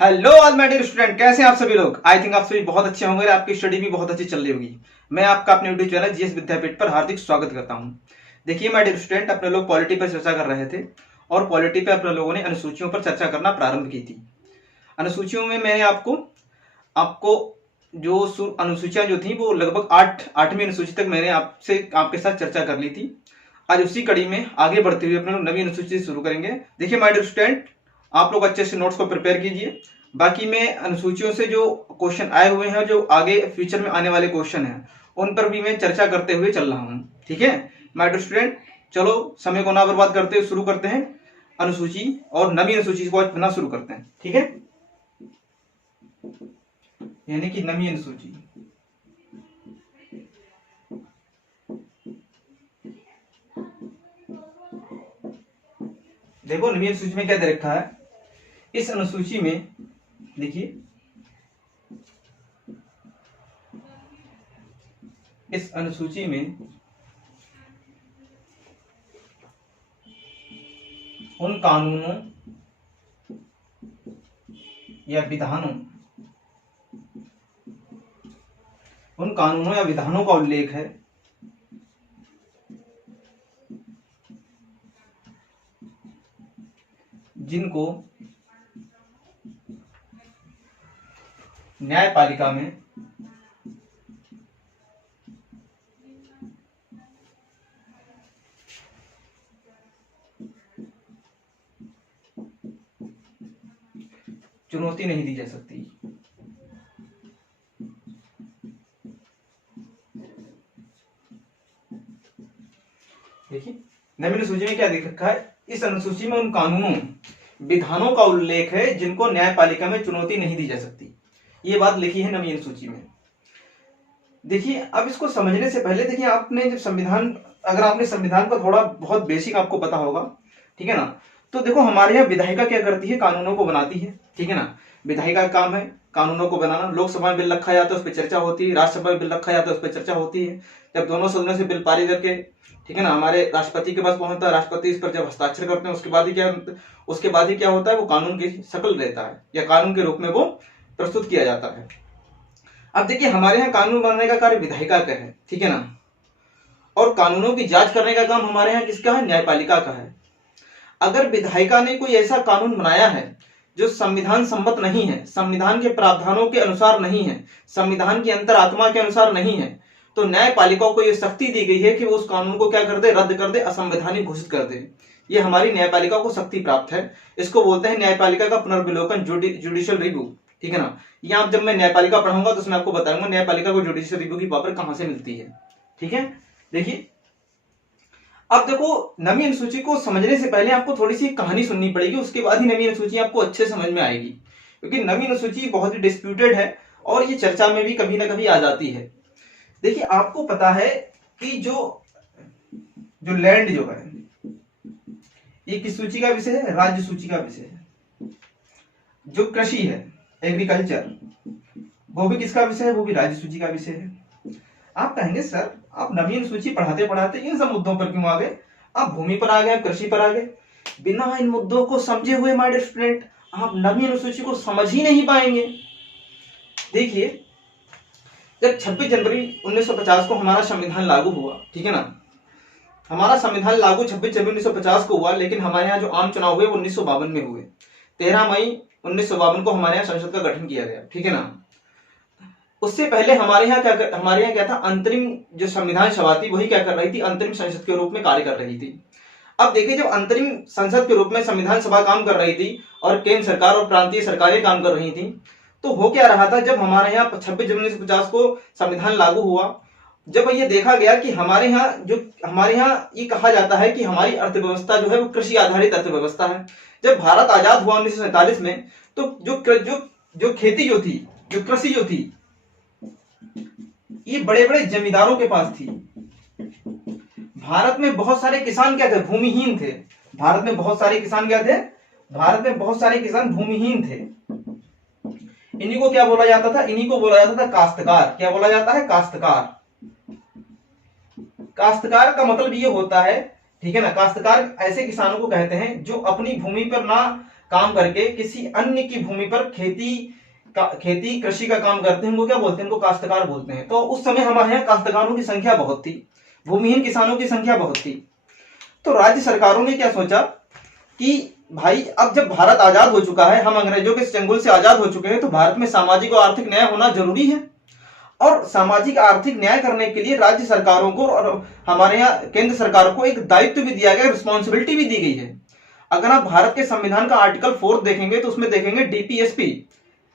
Hello all my dear student, कैसे हैं आप सभी लोग। आई थिंक आप सभी बहुत अच्छे होंगे, आपकी स्टडी भी बहुत अच्छी चल रही होगी। मैं आपका अपने यूट्यूब चैनल जीएस विद्यापीठ पर हार्दिक स्वागत करता हूं। देखिए माय डियर स्टूडेंट, अपने लोग पॉलिटी पर चर्चा कर रहे थे और पॉलिटी पे अपने लोगों ने अनुसूचियों पर चर्चा करना प्रारंभ की थी। अनुसूचियों में मैंने आपको आपको जो अनुसूचियां जो थी वो लगभग आठवीं अनुसूची तक मैंने आपके साथ चर्चा कर ली थी। आज उसी कड़ी में आगे बढ़ते हुए अपने लोग नवी अनुसूची शुरू करेंगे। देखिए माय डियर स्टूडेंट, आप लोग अच्छे से नोट्स को प्रिपेयर कीजिए। बाकी में अनुसूचियों से जो क्वेश्चन आए हुए हैं, जो आगे फ्यूचर में आने वाले क्वेश्चन हैं, उन पर भी मैं चर्चा करते हुए चल रहा हूं। ठीक है माय डियर स्टूडेंट, चलो समय को ना बर्बाद करते हुए शुरू करते हैं अनुसूची और नवी अनुसूची को बनना शुरू करते हैं। ठीक है, यानी कि नवी अनुसूची। देखो नवी अनुसूची में क्या दे रखा है। इस अनुसूची में देखिए, इस अनुसूची में उन कानूनों या विधानों का उल्लेख है जिनको न्यायपालिका में चुनौती नहीं दी जा सकती। देखिए नवीन अनुसूची में क्या देख रखा है। इस अनुसूची में उन कानूनों विधानों का उल्लेख है जिनको न्यायपालिका में चुनौती नहीं दी जा सकती। ये बात लिखी है नवीन अनुसूची में। देखिए अब इसको समझने से पहले देखिए, आपने जब अगर आपने संविधान का थोड़ा बहुत बेसिक आपको पता होगा, ठीक है ना। तो देखो हमारे यहाँ विधायिका क्या करती है, कानूनों को बनाती है। ठीक है ना, विधायिका का काम है कानूनों को बनाना। लोकसभा में बिल रखा जाता है, उस पर चर्चा होती है। राज्यसभा में बिल रखा जाता है, उस पर चर्चा होती है। जब दोनों सदनों से बिल पारित करके, ठीक है ना, हमारे राष्ट्रपति के पास पहुंचता है, राष्ट्रपति इस पर जब हस्ताक्षर करते हैं, उसके बाद ही क्या होता है, वो कानून की शक्ल रहता है या कानून के रूप में वो प्रस्तुत किया जाता है। अब देखिए हमारे यहाँ कानून बनाने का कार्य विधायिका का है, ठीक है ना, और कानूनों की जांच करने का काम हमारे यहाँ किसका है, न्यायपालिका का है। अगर विधायिका ने कोई ऐसा कानून बनाया है जो संविधान सम्मत नहीं है, संविधान के प्रावधानों के अनुसार नहीं है, संविधान की अंतरात्मा के अनुसार नहीं है, तो न्यायपालिका को यह शक्ति दी गई है कि वो उस कानून को क्या कर दे, रद्द कर दे, असंवैधानिक घोषित कर दे। ये हमारी न्यायपालिका को शक्ति प्राप्त है। इसको बोलते हैं न्यायपालिका का पुनर्विलोकन, जुडिशियल रिव्यू। ठीक है ना, यहाँ जब मैं न्यायपालिका पढ़ाऊंगा तो उसमें आपको बताऊंगा न्यायपालिका को जुडिशियल रिव्यू की पावर कहां से मिलती है। ठीक है, देखिए अब देखो नवीन अनुसूची को समझने से पहले आपको थोड़ी सी कहानी सुननी पड़ेगी, उसके बाद ही नवीन अनुसूची आपको अच्छे समझ में आएगी। क्योंकि नवीन अनुसूची बहुत ही डिस्प्यूटेड है और ये चर्चा में भी कभी ना कभी आ जाती है। देखिए आपको पता है कि जो लैंड जो है ये किस सूची का विषय है, राज्य सूची का विषय है। जो कृषि है, एग्रीकल्चर, वो भी किसका विषय है, वो भी राज्य सूची का विषय है। आप कहेंगे सर आप नवीन सूची पढ़ाते पढ़ाते इन सब मुद्दों पर क्यों आ गए, आप भूमि पर आ गए, कृषि पर आ गए। बिना इन मुद्दों को समझे हुए माय डियर स्टूडेंट, आप नवीन अनुसूची को समझ ही नहीं पाएंगे। देखिए जब 26 जनवरी 1950 को हमारा संविधान लागू हुआ, ठीक है ना, हमारा संविधान लागू 26 जनवरी 1950 को हुआ, लेकिन हमारे यहाँ जो आम चुनाव हुए वो 1952 में हुए। 13 मई 1952 को हमारे यहाँ संसद का गठन किया गया, ठीक है ना। उससे पहले हमारे यहाँ क्या था, अंतरिम जो संविधान सभा थी वही क्या कर रही थी, अंतरिम संसद के रूप में कार्य कर रही थी। अब देखिए जब अंतरिम संसद के रूप में संविधान सभा काम कर रही थी और केंद्र सरकार और प्रांतीय सरकारें काम कर रही थी, तो हो क्या रहा था, जब हमारे यहाँ 26 जनवरी 1950 को संविधान लागू हुआ, जब ये देखा गया कि हमारे यहाँ ये कहा जाता है कि हमारी अर्थव्यवस्था जो है वो कृषि आधारित अर्थव्यवस्था है। जब भारत आजाद हुआ 1947 में, तो जो खेती जो थी, जो कृषि जो थी, ये बड़े बड़े जमींदारों के पास थी। भारत में बहुत सारे किसान क्या थे, भूमिहीन थे। भारत में बहुत सारे किसान क्या थे, भारत में बहुत सारे किसान भूमिहीन थे। इन्हीं को क्या बोला जाता था, इन्हीं को बोला जाता था काश्तकार। क्या बोला जाता है, काश्तकार। काश्तकार का मतलब ये होता है, ठीक है ना, काश्तकार ऐसे किसानों को कहते हैं जो अपनी भूमि पर ना काम करके किसी अन्य की भूमि पर खेती कृषि का काम करते हैं, उनको क्या बोलते हैं? उनको काश्तकार बोलते हैं। तो उस समय हमारे यहाँ काश्तकारों की संख्या बहुत थी, भूमिहीन किसानों की संख्या बहुत थी। तो राज्य सरकारों ने क्या सोचा कि भाई अब जब भारत आजाद हो चुका है, हम अंग्रेजों के चंगुल से आजाद हो चुके हैं, तो भारत में सामाजिक और आर्थिक न्याय होना जरूरी है। और सामाजिक आर्थिक न्याय करने के लिए राज्य सरकारों को और हमारे यहाँ केंद्र सरकार को एक दायित्व भी दिया गया, रिस्पॉन्सिबिलिटी भी दी गई है। अगर आप भारत के संविधान का आर्टिकल 4 देखेंगे तो उसमें देखेंगे डीपीएसपी,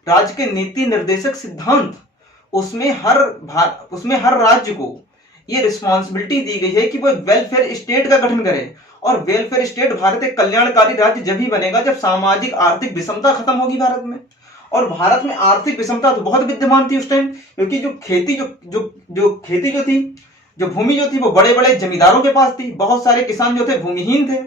राज्य के नीति निर्देशक सिद्धांत, उसमें हर राज्य को ये रिस्पॉन्सिबिलिटी दी गई है कि वो वेलफेयर स्टेट का गठन करे। और वेलफेयर स्टेट भारत एक कल्याणकारी राज्य जब ही बनेगा जब सामाजिक आर्थिक विषमता खत्म होगी भारत में। और भारत में आर्थिक विषमता तो बहुत विद्यमान थी उस टाइम, क्योंकि जो खेती जो थी, जो भूमि जो थी वो बड़े बड़े जमींदारों के पास थी, बहुत सारे किसान जो थे भूमिहीन थे।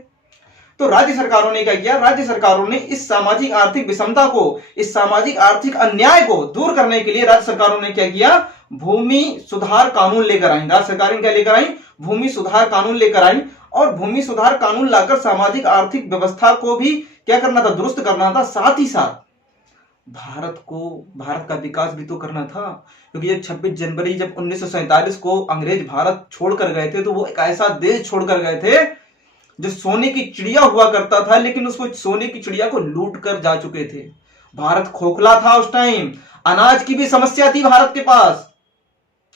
तो राज्य सरकारों ने क्या किया? राज्य सरकारों ने इस सामाजिक आर्थिक विषमता को, इस सामाजिक आर्थिक अन्याय को दूर करने के लिए राज्य सरकारों ने क्या किया? भूमि सुधार कानून लेकर आई। राज्य सरकारें क्या लेकर आई? भूमि सुधार कानून लेकर आई। और भूमि सुधार कानून लाकर सामाजिक आर्थिक व्यवस्था को भी क्या करना था? दुरुस्त करना था। साथ ही साथ भारत का विकास भी तो करना था, क्योंकि जब 26 जनवरी जब 1947 को अंग्रेज भारत छोड़कर गए थे, तो वो एक ऐसा देश छोड़कर गए थे जो सोने की चिड़िया हुआ करता था, लेकिन उसको सोने की चिड़िया को लूट कर जा चुके थे। भारत खोखला था उस टाइम, अनाज की भी समस्या थी भारत के पास,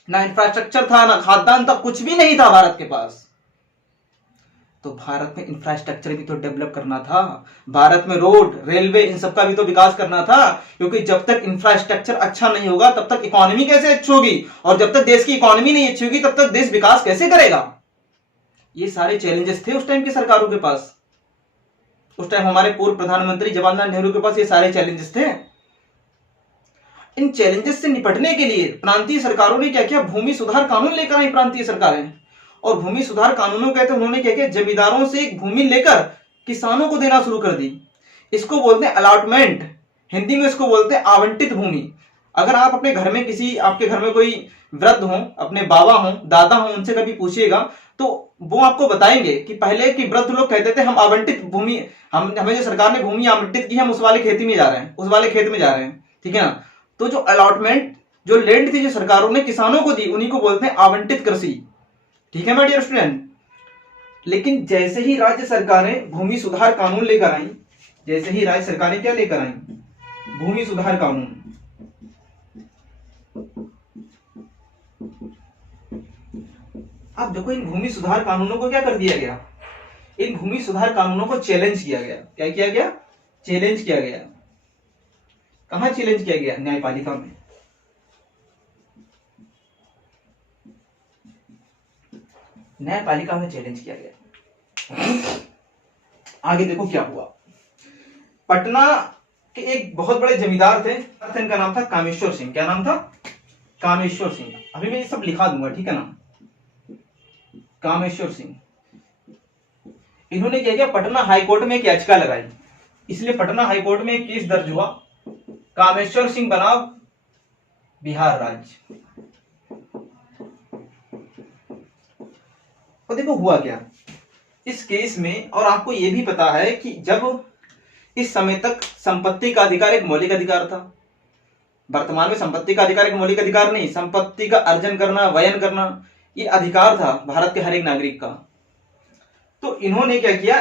ना इंफ्रास्ट्रक्चर था, ना खाद्यान्न था, कुछ भी नहीं था भारत के पास। तो भारत में इंफ्रास्ट्रक्चर भी तो डेवलप करना था, भारत में रोड, रेलवे, इन सब का भी तो विकास करना था, क्योंकि जब तक इंफ्रास्ट्रक्चर अच्छा नहीं होगा तब तक इकोनॉमी कैसे अच्छी होगी, और जब तक देश की इकोनॉमी नहीं अच्छी होगी तब तक देश विकास कैसे करेगा। ये सारे चैलेंजेस थे उस टाइम की सरकारों के पास। उस टाइम हमारे पूर्व प्रधानमंत्री जवाहरलाल नेहरू के पास ये सारे चैलेंजेस थे। इन चैलेंजेस से निपटने के लिए प्रांतीय सरकारों ने क्या किया? भूमि सुधार कानून लेकर आई प्रांतीय सरकारें। और भूमि सुधार कानूनों कहते हैं उन्होंने क्या किया? जमींदारों से एक भूमि लेकर किसानों को देना शुरू कर दी। इसको बोलते हैं अलॉटमेंट, हिंदी में इसको बोलते हैं आवंटित भूमि। अगर आप अपने घर में आपके घर में कोई वृद्ध हो, अपने बाबा हो, दादा हो, उनसे कभी पूछिएगा तो वो आपको बताएंगे कि पहले के वृद्ध लोग कहते थे हम आवंटित भूमि, हमें जो सरकार ने भूमि आवंटित की, हम उस वाले खेती में जा रहे हैं, उस वाले खेत में जा रहे हैं, ठीक है ना। तो जो अलॉटमेंट, जो लैंड थी जो सरकारों ने किसानों को दी, उन्हीं को बोलते हैं आवंटित कृषि, ठीक है माय डियर स्टूडेंट। लेकिन जैसे ही राज्य सरकारें भूमि सुधार कानून लेकर आई, जैसे ही राज्य सरकारें क्या लेकर आई? भूमि सुधार कानून। अब देखो इन भूमि सुधार कानूनों को क्या कर दिया गया? इन भूमि सुधार कानूनों को चैलेंज किया गया। क्या किया गया? चैलेंज किया गया। कहां चैलेंज किया गया? न्यायपालिका में। न्यायपालिका में चैलेंज किया गया। आगे देखो क्या हुआ। पटना के एक बहुत बड़े जमींदार थे, इनका नाम था कामेश्वर सिंह। क्या नाम था? कामेश्वर सिंह। अभी मैं ये सब लिखा दूंगा, ठीक है ना। कामेश्वर सिंह, इन्होंने क्या किया? पटना हाईकोर्ट में एक याचिका लगाई। इसलिए पटना हाईकोर्ट में एक केस दर्ज हुआ, कामेश्वर सिंह बनाम बिहार राज्य। और देखो हुआ क्या इस केस में। और आपको यह भी पता है कि जब इस समय तक संपत्ति का अधिकार एक मौलिक अधिकार था, वर्तमान में संपत्ति का अधिकार एक मौलिक अधिकार नहीं, संपत्ति का अर्जन करना, वयन करना, ये अधिकार था भारत के हर एक नागरिक का। तो इन्होंने क्या किया?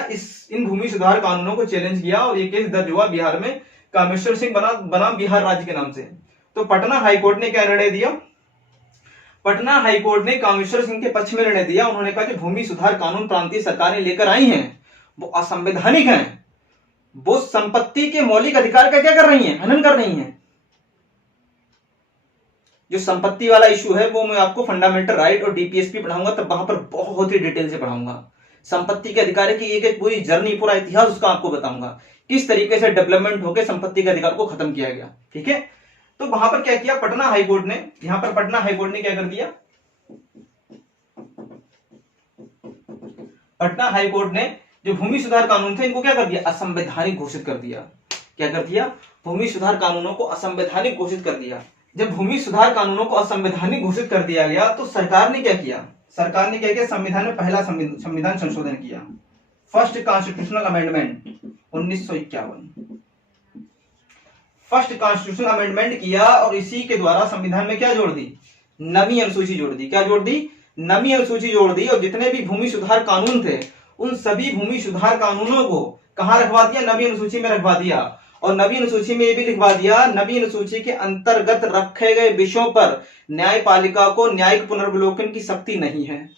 इन भूमि सुधार कानूनों को चैलेंज किया और ये केस दर्ज हुआ बिहार में, कामेश्वर सिंह बनाम बिहार राज्य के नाम से। तो पटना हाईकोर्ट ने क्या निर्णय दिया? पटना हाईकोर्ट ने कामेश्वर सिंह के पक्ष में निर्णय दिया। उन्होंने कहा कि भूमि सुधार कानून प्रांतीय सरकारें लेकर आई हैं वो असंवैधानिक हैं, वो संपत्ति के मौलिक अधिकार का क्या कर रही हैं? हनन कर रही हैं। जो संपत्ति वाला इशू है वो मैं आपको फंडामेंटल राइट और डीपीएसपी पढ़ाऊंगा, तब वहां पर बहुत ही डिटेल से पढ़ाऊंगा। संपत्ति के अधिकार की एक पूरी जर्नी, पूरा इतिहास उसका आपको बताऊंगा, किस तरीके से डेवलपमेंट होकर संपत्ति के अधिकार को खत्म किया गया, ठीक है। तो वहां पर क्या किया पटना हाईकोर्ट ने? यहां पर पटना हाईकोर्ट ने क्या कर दिया? पटना हाईकोर्ट ने जो भूमि सुधार कानून थे इनको क्या कर दिया? असंवैधानिक घोषित कर दिया। क्या कर दिया? भूमि सुधार कानूनों को असंवैधानिक घोषित कर दिया। जब भूमि सुधार कानूनों को असंवैधानिक घोषित कर दिया गया तो सरकार ने क्या किया? सरकार ने क्या किया? संविधान में पहला संविधान संशोधन किया, first constitutional amendment 1951। First constitution amendment किया और इसी के द्वारा संविधान में क्या जोड़ दी, नवी अनुसूची जोड़ दी। क्या जोड़ दी, नवी अनुसूची जोड़ दी। और जितने भी भूमि सुधार कानून थे उन सभी भूमि सुधार कानूनों को कहां रखवा दिया, नवी अनुसूची में रखवा दिया। और नवी अनुसूची में यह भी लिखवा दिया, नवी अनुसूची के अंतर्गत रखे गए विषयों पर न्यायपालिका को न्यायिक पुनर्विलोकन की शक्ति नहीं है।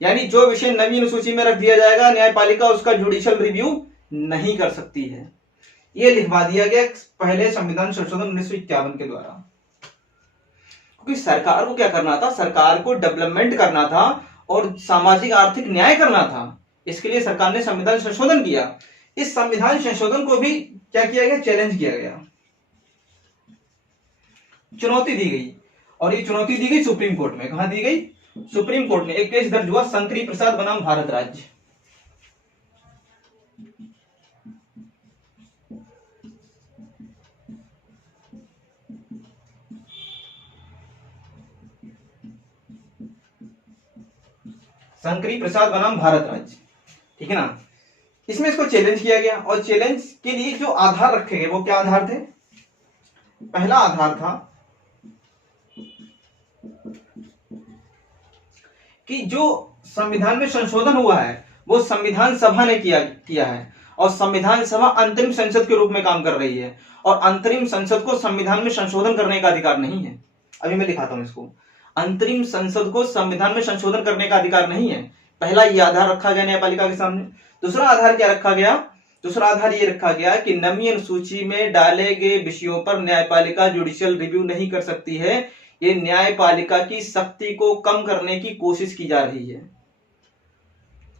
यानी जो विषय नवी अनुसूची में रख दिया जाएगा, न्यायपालिका उसका जुडिशियल रिव्यू नहीं कर सकती है। यह लिखवा दिया गया पहले संविधान संशोधन 1951 के द्वारा। क्योंकि सरकार को क्या करना था, सरकार को डेवलपमेंट करना था और सामाजिक आर्थिक न्याय करना था। इसके लिए सरकार ने संविधान संशोधन किया। इस संविधान संशोधन को भी क्या किया गया, चैलेंज किया गया, चुनौती दी गई। और ये चुनौती दी गई सुप्रीम कोर्ट में। कहां दी गई, सुप्रीम कोर्ट में। एक केस दर्ज हुआ शंकरी प्रसाद बनाम भारत राज्य। शंकरी प्रसाद बनाम भारत राज्य, ठीक है ना। इसमें इसको चैलेंज किया गया और चैलेंज के लिए जो आधार रखे गए वो क्या आधार थे। पहला आधार था कि जो संविधान में संशोधन हुआ है वो संविधान सभा ने किया है और संविधान सभा अंतरिम संसद के रूप में काम कर रही है और अंतरिम संसद को संविधान में संशोधन करने का अधिकार नहीं है। अभी मैं दिखाता हूं इसको। अंतरिम संसद को संविधान में संशोधन करने का अधिकार नहीं है। पहला ये आधार रखा गया न्यायपालिका के सामने। दूसरा आधार क्या रखा गया, दूसरा आधार ये रखा गया कि नवी अनुसूची में डाले गए विषयों पर न्यायपालिका जुडिशियल रिव्यू नहीं कर सकती है। ये न्यायपालिका की शक्ति को कम करने की कोशिश की जा रही है।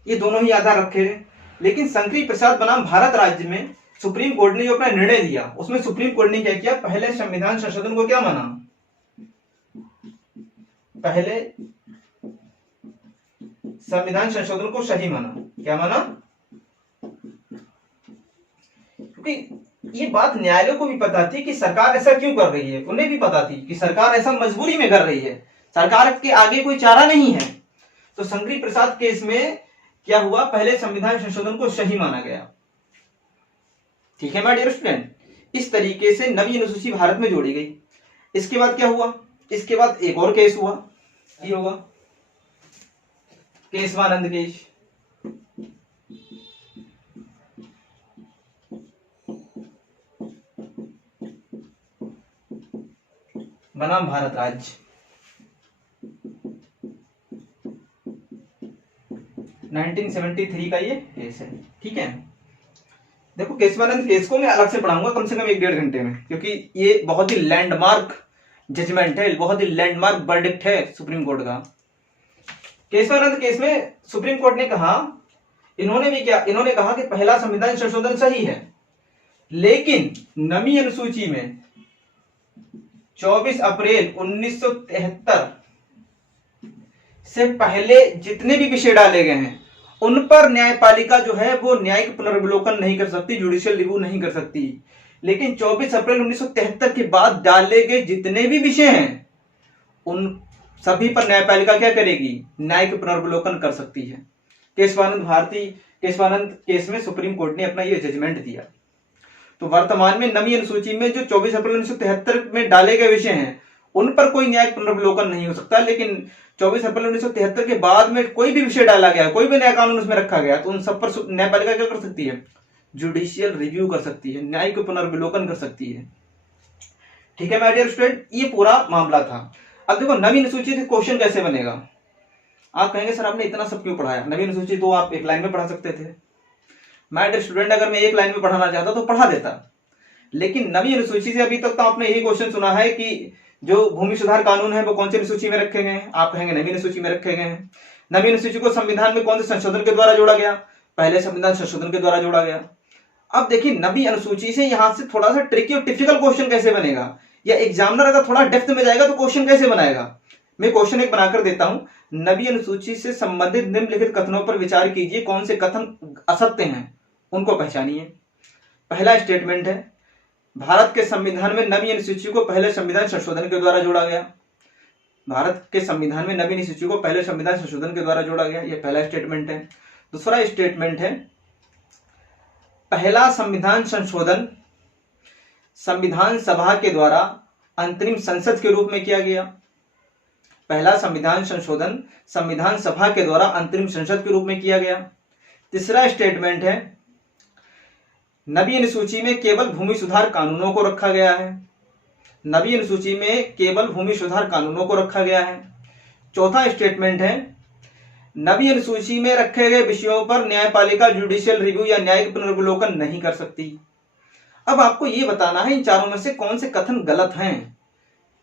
ये दोनों ही आधार रखे गए। लेकिन शंकरी प्रसाद बनाम भारत राज्य में सुप्रीम कोर्ट ने जो अपना निर्णय दिया उसमें सुप्रीम कोर्ट ने क्या किया, पहले संविधान संशोधन को क्या माना, पहले संविधान संशोधन को सही माना। क्या माना, क्योंकि ये बात न्यायालय को भी पता थी कि सरकार ऐसा क्यों कर रही है। उन्हें भी पता थी कि सरकार ऐसा मजबूरी में कर रही है, सरकार के आगे कोई चारा नहीं है। तो शंकरी प्रसाद केस में क्या हुआ, पहले संविधान संशोधन को सही माना गया। ठीक है माय डियर स्टूडेंट, इस तरीके से नवी अनुसूची भारत में जोड़ी गई। इसके बाद क्या हुआ, इसके बाद एक और केस हुआ, ये होगा केशवानंद केस। बनाम भारत राज्य। 1973 का ये केस है। ठीक है, देखो केशवानंद केस को मैं अलग से पढ़ाऊंगा कम से कम 1-1.5 घंटे में, क्योंकि ये बहुत ही लैंडमार्क जजमेंट है, बहुत ही लैंडमार्क वर्डिक्ट है सुप्रीम कोर्ट का। केशवानंद केस में सुप्रीम कोर्ट ने कहा, इन्होंने कहा कि पहला संविधान संशोधन सही है, लेकिन नवी अनुसूची में 24 अप्रैल 1973 से पहले जितने भी विषय डाले गए हैं उन पर न्यायपालिका जो है वो न्यायिक पुनर्विलोकन नहीं कर सकती, जुडिशियल रिव्यू नहीं कर सकती। लेकिन 24 अप्रैल 1973 के बाद डाले गए जितने भी विषय हैं उन सभी पर न्यायपालिका क्या करेगी, न्यायिक पुनर्विलोकन कर सकती है। केशवानंद केस में सुप्रीम कोर्ट ने अपना ये जजमेंट दिया। तो वर्तमान में नवी अनुसूची में जो 24 अप्रैल 1973 में डाले गए विषय हैं उन पर कोई न्यायिक पुनर्विलोकन नहीं हो सकता। लेकिन 24 अप्रैल 1973 के बाद में कोई भी विषय डाला गया, कोई भी नया कानून उसमें रखा गया, तो उन सब पर न्यायपालिका क्या कर सकती है, जुडिशियल रिव्यू कर सकती है, न्यायिक पुनर्विलोकन कर सकती है। ठीक है माय डियर स्टूडेंट, ये पूरा मामला था। अब देखो नवी अनुसूची से क्वेश्चन कैसे बनेगा। आप कहेंगे सर आपने इतना सब क्यों पढ़ाया, नवी अनुसूची तो आप एक लाइन में पढ़ा सकते थे। माय डियर स्टूडेंट, अगर मैं एक लाइन में पढ़ाना चाहता तो पढ़ा देता, लेकिन नवी अनुसूची से अभी तक तो आपने यही क्वेश्चन सुना है कि जो भूमि सुधार कानून है वो कौन सी अनुसूची में रखे गए हैं, आप कहेंगे नवी अनुसूची में रखे गए हैं। नवी अनुसूची को संविधान में कौन से संशोधन के द्वारा जोड़ा गया, पहले संविधान संशोधन के द्वारा जोड़ा गया। अब देखिए नवी अनुसूची से यहां से थोड़ा सा ट्रिकी और टिपिकल क्वेश्चन कैसे बनेगा, या एग्जामिनर अगर थोड़ा डेप्थ में जाएगा तो क्वेश्चन कैसे बनाएगा। मैं क्वेश्चन एक बनाकर देता हूं, नवी अनुसूची से संबंधित निम्नलिखित कथनों पर विचार कीजिए, कौन से कथन असत्य हैं उनको पहचानिए। पहला स्टेटमेंट है, भारत के संविधान में नवी अनुसूची को पहले संविधान संशोधन के द्वारा जोड़ा गया। भारत के संविधान में नवी अनुसूची को पहले संविधान संशोधन के द्वारा जोड़ा गया, यह पहला स्टेटमेंट है। दूसरा स्टेटमेंट है, पहला संविधान संशोधन संविधान सभा के द्वारा अंतरिम संसद के रूप में किया गया। पहला संविधान संशोधन संविधान सभा के द्वारा अंतरिम संसद के रूप में किया गया। तीसरा स्टेटमेंट है, नवी अनुसूची में केवल भूमि सुधार कानूनों को रखा गया है। नवी अनुसूची में केवल भूमि सुधार कानूनों को रखा गया है। चौथा स्टेटमेंट है, नवी अनुसूची में रखे गए विषयों पर न्यायपालिका जुडिशियल रिव्यू या न्यायिक पुनर्विलोकन नहीं कर सकती। अब आपको ये बताना है इन चारों में से कौन से कथन गलत हैं।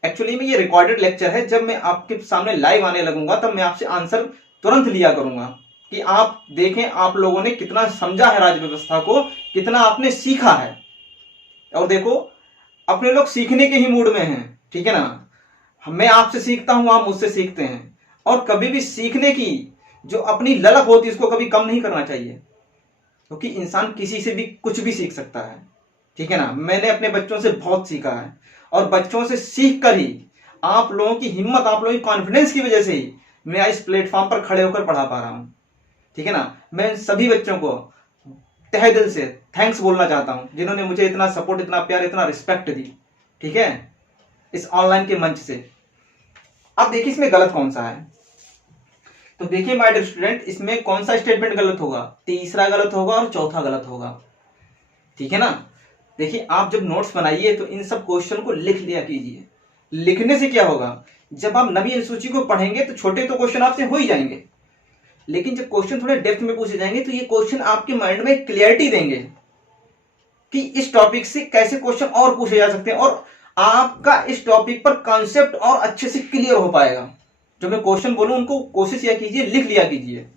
एक्चुअली में ये रिकॉर्डेड लेक्चर है, जब मैं आपके सामने लाइव आने लगूंगा तब मैं आपसे आंसर तुरंत लिया करूंगा कि आप देखें आप लोगों ने कितना समझा है राज्य व्यवस्था को, कितना आपने सीखा है। और देखो अपने लोग सीखने के ही मूड में हैं, ठीक है ना। मैं आपसे सीखता हूं, आप मुझसे सीखते हैं, और कभी भी सीखने की जो अपनी ललक होती है उसको कभी कम नहीं करना चाहिए, क्योंकि इंसान किसी से भी कुछ भी सीख सकता है, ठीक है ना। मैंने अपने बच्चों से बहुत सीखा है, और बच्चों से सीख कर ही आप लोगों की हिम्मत, आप लोगों की कॉन्फिडेंस की वजह से ही मैं इस प्लेटफॉर्म पर खड़े होकर पढ़ा पा रहा हूं, ठीक है ना। मैं सभी बच्चों को तहे दिल से थैंक्स बोलना चाहता हूं जिन्होंने मुझे इतना सपोर्ट, इतना प्यार, इतना रिस्पेक्ट दी, ठीक है, इस ऑनलाइन के मंच से। अब देखिए इसमें गलत कौन सा है। तो देखिए माय डियर स्टूडेंट, इसमें कौन सा स्टेटमेंट गलत होगा? तीसरा गलत होगा और चौथा गलत होगा, ठीक है ना। देखिए आप जब नोट्स बनाइए तो इन सब क्वेश्चन को लिख लिया कीजिए। लिखने से क्या होगा, जब आप नवी अनुसूची को पढ़ेंगे तो छोटे तो क्वेश्चन आपसे हो ही जाएंगे, लेकिन जब क्वेश्चन थोड़े डेप्थ में पूछे जाएंगे तो ये क्वेश्चन आपके माइंड में क्लियरिटी देंगे कि इस टॉपिक से कैसे क्वेश्चन और पूछे जा सकते हैं, और आपका इस टॉपिक पर कॉन्सेप्ट और अच्छे से क्लियर हो पाएगा। जो मैं क्वेश्चन बोलूं उनको कोशिश या कीजिए, लिख लिया कीजिए,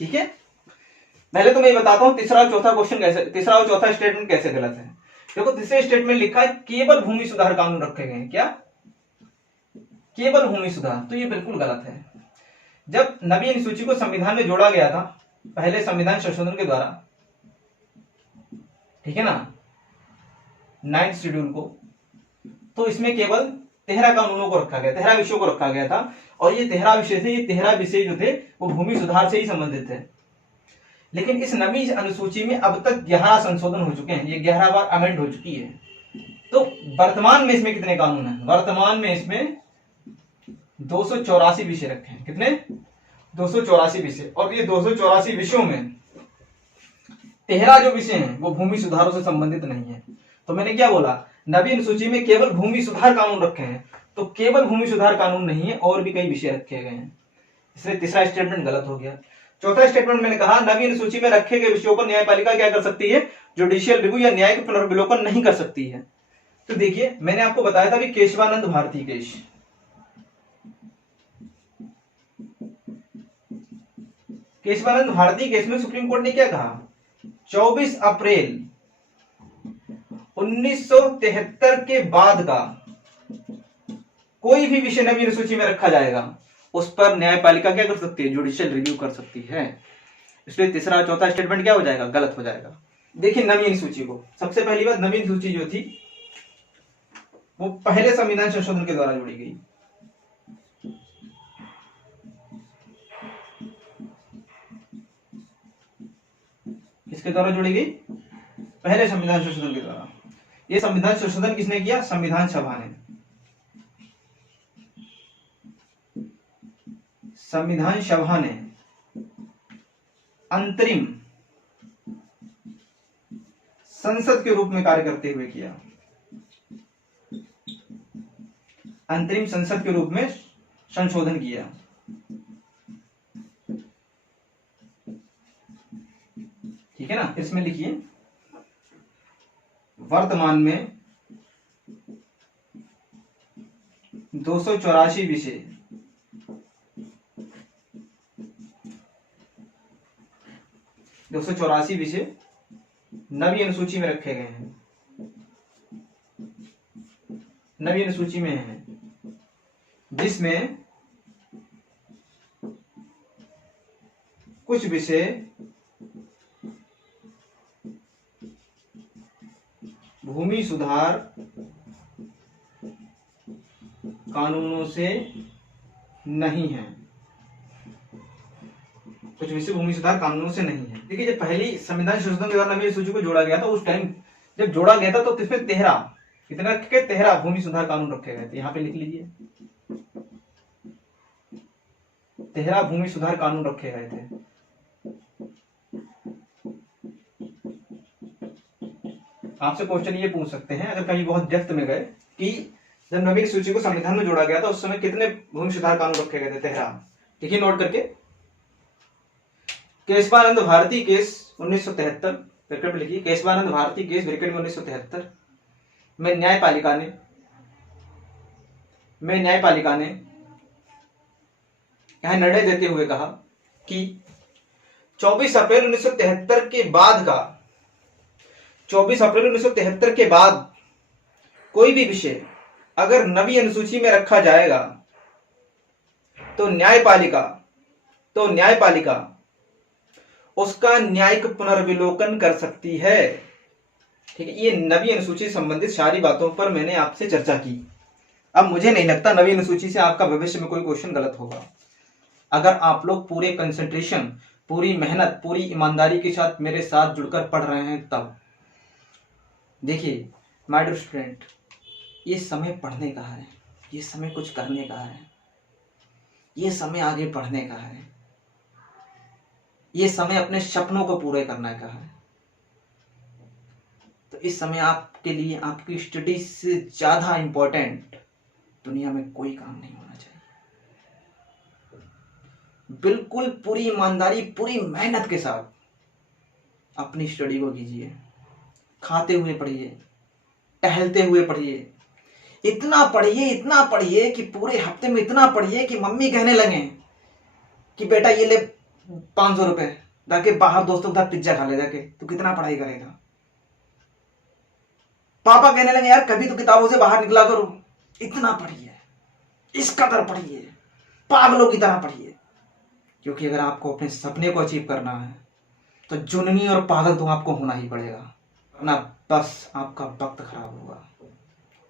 ठीक है। पहले तो मैं बताता हूं तीसरा और चौथा क्वेश्चन कैसे, तीसरा और चौथा स्टेटमेंट कैसे गलत है। देखो तीसरे स्टेटमेंट लिखा है केवल भूमि सुधार कानून रखे गए हैं। क्या? केवल भूमि सुधार, तो ये बिल्कुल गलत है। जब नवी अनुसूची को संविधान में जोड़ा गया था पहले संविधान संशोधन के द्वारा, ठीक है ना, 9th शेड्यूल को, तो इसमें केवल 13 कानूनों को रखा गया, 13 विषयों को रखा गया था, और ये 13 विषय थे, ये 13 विषय जो थे वो भूमि सुधार से ही संबंधित थे। लेकिन इस नवी अनुसूची में अब तक 11 संशोधन हो चुके हैं, ये 11 बार अमेंड हो चुकी है। तो वर्तमान में इसमें कितने कानून हैं? वर्तमान में इसमें 284 विषय रखे हैं। कितने? 284 विषय, और ये 284 विषयों में 13 जो विषय हैं वो भूमि सुधारों से संबंधित नहीं है। तो मैंने क्या बोला, नवी अनुसूची में केवल भूमि सुधार कानून रखे हैं, तो केवल भूमि सुधार कानून नहीं है, और भी कई विषय रखे गए हैं, इसलिए तीसरा स्टेटमेंट गलत हो गया। चौथा स्टेटमेंट मैंने कहा नवी अनुसूची में रखे गए विषयों पर न्यायपालिका क्या कर सकती है? जुडिशियल रिव्यू या न्यायिक पुनर्विलोकन नहीं कर सकती है। तो देखिए मैंने आपको बताया था कि केशवानंद भारती केस, केशवानंद भारती केस में सुप्रीम कोर्ट ने क्या कहा? 24 अप्रैल 1973 के बाद का कोई भी विषय नवी अनुसूची में रखा जाएगा उस पर न्यायपालिका क्या कर सकती है? जुडिशियल रिव्यू कर सकती है। इसलिए तीसरा और चौथा स्टेटमेंट क्या हो जाएगा? गलत हो जाएगा। देखिए नवी अनुसूची को, सबसे पहली बात, नवी अनुसूची जो थी वो पहले संविधान संशोधन के द्वारा जोड़ी गई। किसके द्वारा जोड़ी गई? पहले संविधान संशोधन के द्वारा। ये संविधान संशोधन किसने किया? संविधान सभा ने। संविधान सभा ने अंतरिम संसद के रूप में कार्य करते हुए किया, अंतरिम संसद के रूप में संशोधन किया। ठीक है ना। इसमें लिखिए वर्तमान में 284 विषय 284 विषय नवी अनुसूची में रखे गए हैं, नवी अनुसूची में है, जिसमें कुछ विषय भूमि सुधार कानूनों से नहीं है, कुछ विषय भूमि सुधार कानूनों से नहीं है। देखिए जब पहली संविधान संशोधन के द्वारा नवी अनुसूची को जोड़ा गया था, उस टाइम जब जोड़ा गया था तो इसमें 13 कितने रखे गए? 13 भूमि सुधार कानून रखे गए थे। यहाँ पे लिख लीजिए 13 भूमि सुधार कानून रखे गए थे। आपसे क्वेश्चन ये पूछ सकते हैं अगर कहीं बहुत डेप्थ में गए कि जब नवीन सूची को संविधान में जोड़ा गया था उस समय कितने भूमि सुधार कानून रखे गए थे? 13। देखिए नोट करके, केशवानंद भारती केस 1973 ब्रैकेट में लिखिए, केशवानंद भारती केस ब्रैकेट में 1973 में न्यायपालिका ने यह निर्णय देते हुए कहा कि 24 अप्रैल 1973 के बाद का 24 अप्रैल 1973 के बाद कोई भी विषय अगर नवी अनुसूची में रखा जाएगा तो न्यायपालिका उसका न्यायिक पुनर्विलोकन कर सकती है। ठीक है, ये नवी अनुसूची से संबंधित सारी बातों पर मैंने आपसे चर्चा की। अब मुझे नहीं लगता नवी अनुसूची से आपका भविष्य में कोई क्वेश्चन गलत होगा अगर आप लोग पूरे कंसंट्रेशन, पूरी मेहनत, पूरी ईमानदारी के साथ मेरे साथ जुड़कर पढ़ रहे हैं। तब देखिए माय डियर स्टूडेंट, ये समय पढ़ने का है, ये समय कुछ करने का है, ये समय आगे बढ़ने का है, ये समय अपने सपनों को पूरे करने का है। तो इस समय आपके लिए आपकी स्टडी से ज्यादा इंपॉर्टेंट दुनिया में कोई काम नहीं होना चाहिए। बिल्कुल पूरी ईमानदारी, पूरी मेहनत के साथ अपनी स्टडी को कीजिए। खाते हुए पढ़िए, टहलते हुए पढ़िए, इतना पढ़िए कि पूरे हफ्ते में इतना पढ़िए कि मम्मी कहने लगे कि बेटा ये ले 500 रुपए, जाके बाहर दोस्तों के साथ पिज्जा खा ले, जाके तू कितना पढ़ाई करेगा। पापा कहने लगे यार कभी तो किताबों से बाहर निकला करो। इतना पढ़िए, इस कदर पढ़िए, पागलों की तरह पढ़िए, क्योंकि अगर आपको अपने सपने को अचीव करना है तो जुननी और पागल तो आपको होना ही पड़ेगा, ना बस आपका वक्त खराब होगा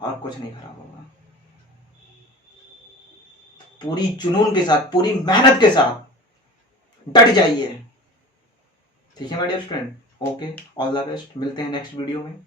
और कुछ नहीं खराब होगा। पूरी जुनून के साथ, पूरी मेहनत के साथ डट जाइए। ठीक है my dear student, okay, all the best. मिलते हैं नेक्स्ट वीडियो में।